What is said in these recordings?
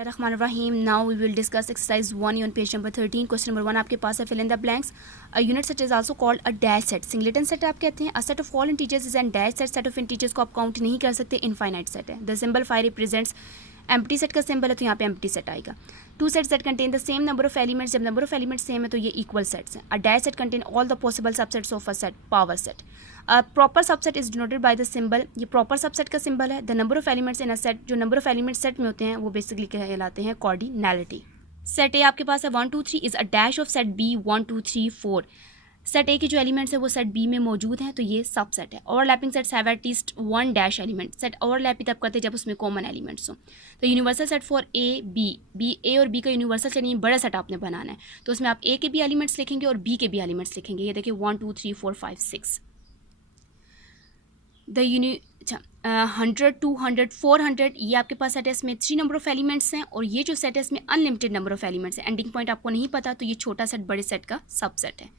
Rahim. Now we will discuss exercise 1 on page number 13. Question number 1 आपके पास है fill in the blanks. A unit set is also called a dash set. Singleton set आप कहते हैं. A set of all integers is an dash set. Set of integers को आप count नहीं कर सकते. Infinite set है. The symbol phi represents empty set का symbol है तो यहाँ पे empty set आएगा. Two sets that contain the same number of elements. जब number of elements same है तो ये equal sets हैं. A dash set contain all the possible subsets of a set. Power set. A proper subset is denoted by the symbol. ये proper subset का symbol है. The number of elements in a set. जो number of elements set में होते हैं वो basically कहलाते हैं cardinality. Set A आपके पास है 1 2 3 is a dash of set B 1 2 3 4. Set ए के जो एलिमेंट्स है वो सेट बी में मौजूद हैं तो ये सब सेट है. Overlapping sets have at least one dash element. Set overlap ही तब करते हैं जब उसमें कॉमन एलिमेंट्स हो. तो universal set for A B A और बी का यूनिवर्सल सेट, बड़ा सेट आपने बनाना है तो उसमें आप ए के भी एलिमेंट्स लिखेंगे और बी के भी एलिमेंट्स लिखेंगे. ये देखिए 1 2 3 4 5 6. द 100 200 400 ये आपके पास सेट है. इसमें 3 नंबर ऑफ एलिमेंट्स हैं और ये जो सेट है इसमें अनलिमिटेड नंबर ऑफ एलिमेंट्स हैं. एंडिंग पॉइंट आपको नहीं पता तो ये छोटा सेट बड़े सेट का सबसेट है.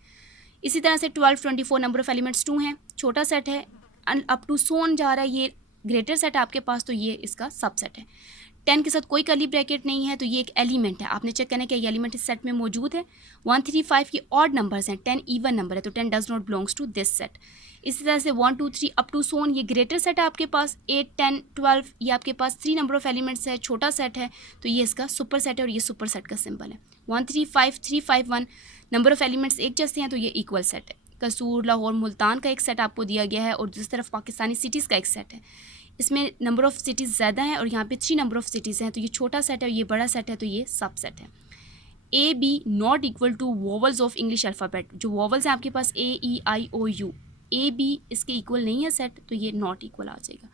इसी तरह से 12 24 नंबर ऑफ एलिमेंट्स 2 हैं, छोटा सेट है. अप टू सोन जा रहा है, ये ग्रेटर सेट है आपके पास तो ये इसका सबसेट है. 10 के साथ कोई कर्ली ब्रैकेट नहीं है तो ये एक एलिमेंट है. आपने चेक करना है कि ये एलिमेंट इस सेट में मौजूद है. 1 3 5 ये ऑड नंबर्स हैं, 10 इवन नंबर है तो 10 does not belongs to this set. इसी तरह से 1 2 3 अप टू सोन ये ग्रेटर सेट है आपके पास. 8 10 12 ये आपके पास 3 नंबर ऑफ एलिमेंट्स है, छोटा सेट है तो ये इसका सुपर सेट है और ये सुपर सेट का सिंबल है. 1 3 5 3 5 1 नंबर ऑफ एलिमेंट्स एक जैसे हैं तो ये इक्वल सेट है. कसूर लाहौर मुल्तान का एक सेट आपको दिया गया है और दूसरी तरफ पाकिस्तानी सिटीज़ का एक सेट है. इसमें नंबर ऑफ़ सिटीज़ ज़्यादा हैं और यहाँ पे 3 नंबर ऑफ़ सिटीज़ हैं तो ये छोटा सेट है और ये बड़ा सेट है तो ये सब सेट है. A B not equal to vowels of English alphabet. जो वोवल्स हैं आपके पास A E I O U, A B इसके इक्वल नहीं है सेट तो ये नॉट इक्वल आ जाएगा.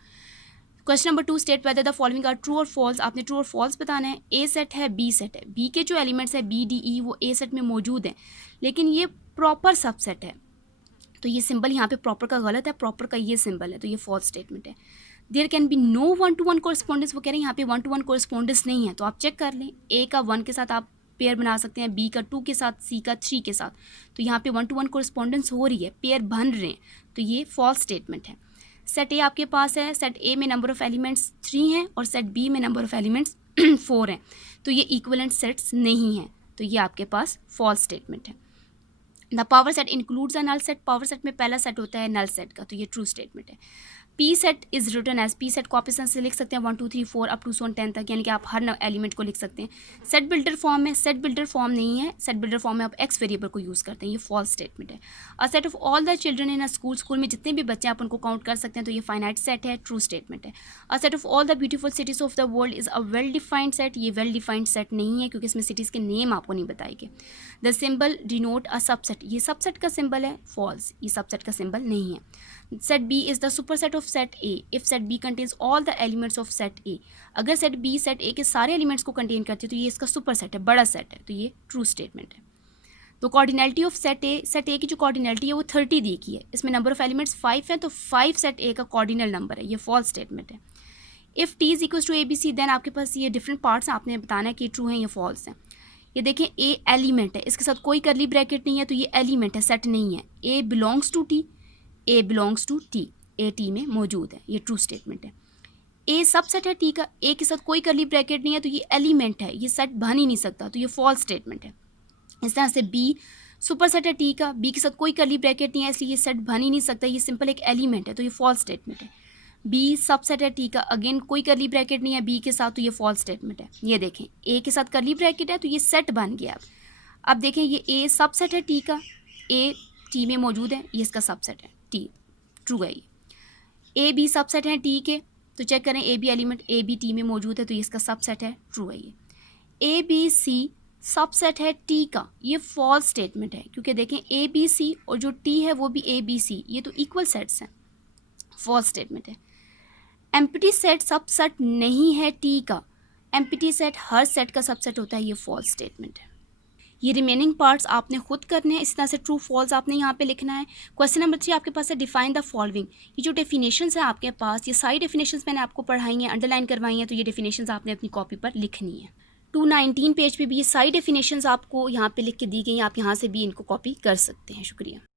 Question number 2 state whether the following are true और फॉल्स. आपने ट्रू और फॉल्स बताना है. ए सेट है बी सेट है. बी के जो एलिमेंट्स है बी डी ई वो ए सेट में मौजूद हैं लेकिन ये प्रॉपर सबसेट है तो ये सिंबल यहाँ पे प्रॉपर का गलत है, प्रॉपर का ये सिंबल है तो ये फॉल्स स्टेटमेंट है. There can be no 1 to 1 correspondence. वो कह रहे हैं यहाँ पे 1 to 1 कोरिस्पोंडेंस नहीं है तो आप चेक कर लें. ए का 1 के साथ आप पेयर बना सकते हैं, बी का 2 के साथ, सी का 3 के साथ तो यहाँ पे 1 to 1 कोरिस्पोंडेंस हो रही है, पेयर बन रहे हैं तो ये फॉल्स स्टेटमेंट है. सेट ए आपके पास है. सेट ए में नंबर ऑफ़ एलिमेंट्स 3 हैं और सेट बी में नंबर ऑफ़ एलिमेंट्स 4 हैं तो ये इक्विवेलेंट सेट्स नहीं हैं तो ये आपके पास फॉल्स स्टेटमेंट है. The power set includes a null set. Power set में पहला सेट होता है नल सेट का तो ये ट्रू स्टेटमेंट है. P set is written as. P set को आप इस तरह से लिख सकते हैं 1 2 3 4 अप टू 10 तक, यानी कि आप हर एलिमेंट को लिख सकते हैं. सेट बिल्डर फॉर्म में, सेट बिल्डर फॉर्म नहीं है. सेट बिल्डर फॉर्म में आप एक्स वेरिएबल को यूज़ करते हैं, ये फॉल्स स्टेटमेंट है. A set of all the children in a school. School में जितने भी बच्चे आप उनको काउंट कर सकते हैं तो ये फाइनाइट सेट है, ट्रू स्टेटमेंट है. A set of all the beautiful cities of the world is a well defined set. ये वेल डिफाइंड सेट नहीं है क्योंकि इसमें सिटीज़ के नेम आपको नहीं बताएंगे. The symbol denote a subset. ये सबसेट का सिंबल है, फॉल्स. ये सबसेट का सिंबल नहीं है. Set B is the super set of set A if set B contains all the elements of set A. अगर सेट बी सेट ए के सारे एलिमेंट्स को कंटेन करती है तो ये इसका सुपर सेट है, बड़ा सेट है तो ये ट्रू स्टेटमेंट है. तो कॉर्डिनलिटी ऑफ सेट ए की जो कॉर्डिनलिटी है वो 30 दी की है. इसमें नंबर ऑफ एलिमेंट्स 5 हैं तो 5 सेट ए का कॉर्डिनल नंबर है, ये फॉल्स स्टेटमेंट है. If T is equal to A B C then आपके पास ये डिफरेंट पार्ट्स हैं, आपने बताना है कि ट्रू हैं या फॉल्स हैं. ये देखें ए एलिमेंट है, इसके साथ कोई करली ब्रैकेट नहीं है तो ये एलिमेंट है, सेट नहीं है. A belongs to T, A belongs to T, A T में मौजूद है, ये ट्रू स्टेटमेंट है. ए सबसेट है टी का, ए के साथ कोई करली ब्रैकेट नहीं है तो ये एलिमेंट है, ये सेट बन ही नहीं सकता तो ये फॉल्स स्टेटमेंट है. इस तरह से बी सुपर सेट है टी का, बी के साथ कोई करली ब्रैकेट नहीं है इसलिए ये सेट बन ही नहीं सकता, ये सिंपल एक एलिमेंट है तो ये फॉल्स स्टेटमेंट है. बी सबसेट है टी का, अगेन कोई करली ब्रैकेट नहीं है बी के साथ तो ये फॉल्स स्टेटमेंट है. ये देखें ए के साथ करली ब्रैकेट है तो ये सेट बन गया. अब देखें ये ए सबसेट है टी का, ए टी में मौजूद है, ये इसका सबसेट है टी, ट्रू है. ये ए बी सबसेट है टी के तो चेक करें A B element A B T में मौजूद है तो ये इसका सबसेट है, ट्रू है. ये ए बी सी सबसेट है टी का, ये फॉल्स स्टेटमेंट है क्योंकि देखें ए बी सी और जो टी है वो भी ए बी सी, ये तो इक्वल सेट्स हैं, फॉल्स स्टेटमेंट है. एम्प्टी सेट सबसेट नहीं है टी का. एम्प्टी सेट हर सेट का सबसेट होता है, ये फॉल्स स्टेटमेंट है. ये रिमेनिंग पार्ट्स आपने खुद करने हैं. इस तरह से ट्रू फॉल्स आपने यहाँ पे लिखना है. क्वेश्चन नंबर 3 आपके पास है डिफाइन द फॉलोइंग. ये जो डेफिनेशंस है आपके पास, ये सारी डेफिनेशंस मैंने आपको पढ़ाई हैं, अंडरलाइन करवाई हैं तो ये डेफिनेशंस आपने अपनी कॉपी पर लिखनी है. 219 पेज पे भी ये सारी डेफिनेशंस आपको यहाँ पे लिख के दी गई हैं, आप यहाँ से भी इनको कॉपी कर सकते हैं. शुक्रिया.